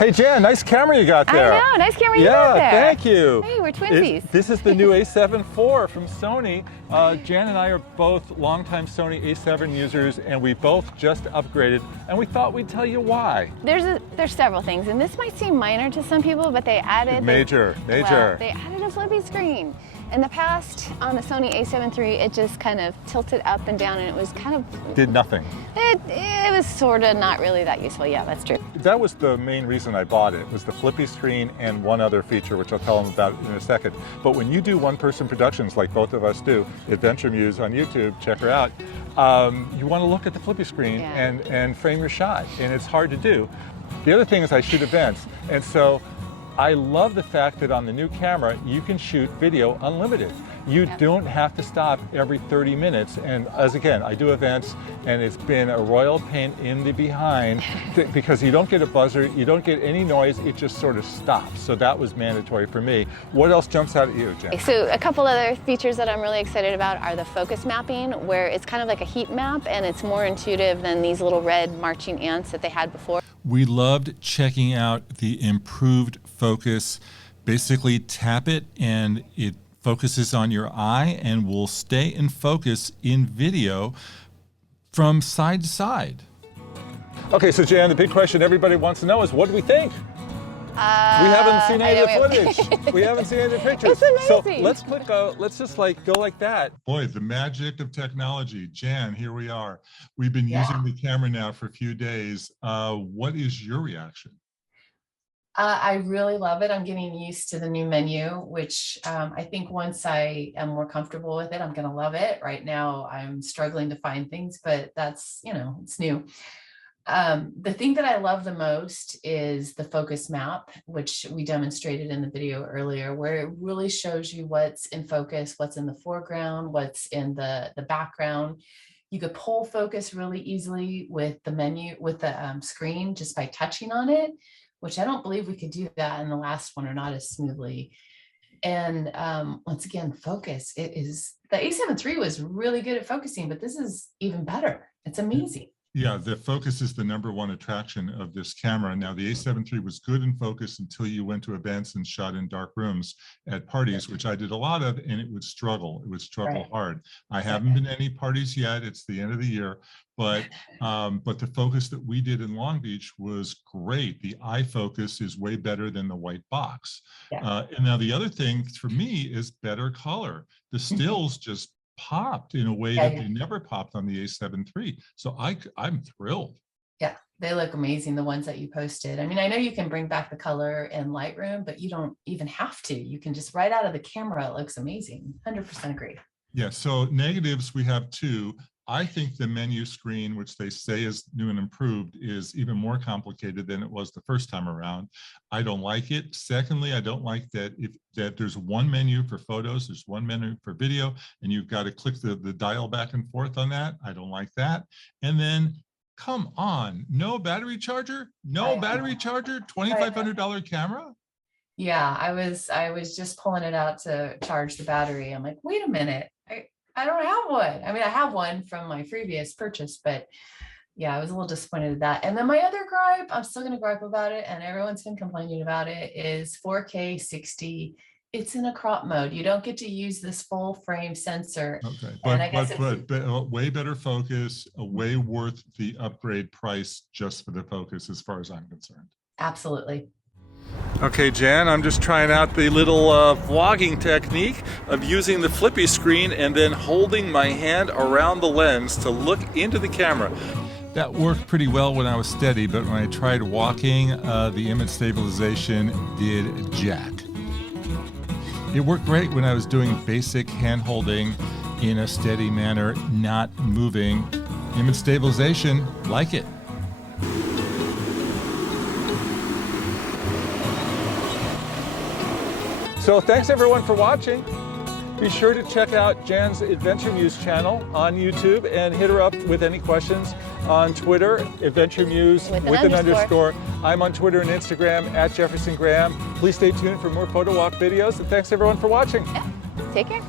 Hey Jan, nice camera you got there. I know, nice camera you got there. Yeah, thank you. Hey, we're twinsies. This is the new A7IV from Sony. Jan and I are both longtime Sony A7 users, and we both just upgraded, and we thought we'd tell you why. There's several things, and this might seem minor to some people, but they added... Major. They added a flippy screen. In the past, on the Sony A7III, it just kind of tilted up and down, and it was kind of... Did nothing. It was sort of not really that useful. Yeah, that's true. That was the main reason I bought it, was the flippy screen and one other feature, which I'll tell them about in a second. But when you do one-person productions like both of us do, Adventure Muse on YouTube, check her out, you want to look at the flippy screen and frame your shot, and it's hard to do. The other thing is I shoot events, and so I love the fact that on the new camera, you can shoot video unlimited. You don't have to stop every 30 minutes. And as again, I do events, and it's been a royal pain in the behind because you don't get a buzzer, you don't get any noise, it just sort of stops. So that was mandatory for me. What else jumps out at you, Jen? So a couple other features that I'm really excited about are the focus mapping, where it's kind of like a heat map, and it's more intuitive than these little red marching ants that they had before. We loved checking out the improved focus. Basically tap it and it focuses on your eye and will stay in focus in video from side to side. Okay, so Jan, the big question everybody wants to know is, what do we think? We haven't seen any of the footage. We haven't seen any of the pictures. It's amazing. So let's just go like that. Boy, the magic of technology. Jan, here we are. We've been using the camera now for a few days. What is your reaction? I really love it. I'm getting used to the new menu, which I think once I am more comfortable with it, I'm going to love it. Right now, I'm struggling to find things, but that's, it's new. The thing that I love the most is the focus map, which we demonstrated in the video earlier, where it really shows you what's in focus, what's in the foreground, what's in the background. You could pull focus really easily with the menu, with the screen, just by touching on it, which I don't believe we could do that in the last one, or not as smoothly. And once again, focus. The A7III was really good at focusing, but this is even better. It's amazing. Yeah, the focus is the #1 attraction of this camera. Now, the A7III was good in focus until you went to events and shot in dark rooms at parties, which I did a lot of, and it would struggle. It would struggle hard. I haven't been to any parties yet. It's the end of the year, but the focus that we did in Long Beach was great. The eye focus is way better than the white box. And now the other thing for me is better color. The stills just popped in a way that they never popped on the A7III. So I'm thrilled. Yeah, they look amazing, the ones that you posted. I mean, I know you can bring back the color in Lightroom, but you don't even have to. You can just right out of the camera, it looks amazing. 100% agree. Yeah, so negatives, we have two. I think the menu screen, which they say is new and improved, is even more complicated than it was the first time around. I don't like it. Secondly, I don't like that that there's one menu for photos, there's one menu for video, and you've got to click the dial back and forth on that. I don't like that. And then, come on, no battery charger? No battery charger? $2,500 camera? Yeah, I was just pulling it out to charge the battery. I'm like, wait a minute. I don't have one. I mean, I have one from my previous purchase, but yeah, I was a little disappointed at that. And then my other gripe, I'm still going to gripe about it, and everyone's been complaining about it, is 4K 60. It's in a crop mode. You don't get to use this full frame sensor. Okay, but way better focus, way worth the upgrade price just for the focus, as far as I'm concerned. Absolutely. Okay, Jan, I'm just trying out the little vlogging technique of using the flippy screen and then holding my hand around the lens to look into the camera. That worked pretty well when I was steady, but when I tried walking, the image stabilization did jack. It worked great when I was doing basic hand holding in a steady manner, not moving. Image stabilization, like it. So thanks everyone for watching. Be sure to check out Jan's Adventure Muse channel on YouTube and hit her up with any questions on Twitter, Adventure Muse with an underscore. I'm on Twitter and Instagram at Jefferson Graham. Please stay tuned for more photo walk videos, and thanks everyone for watching. Yeah. Take care.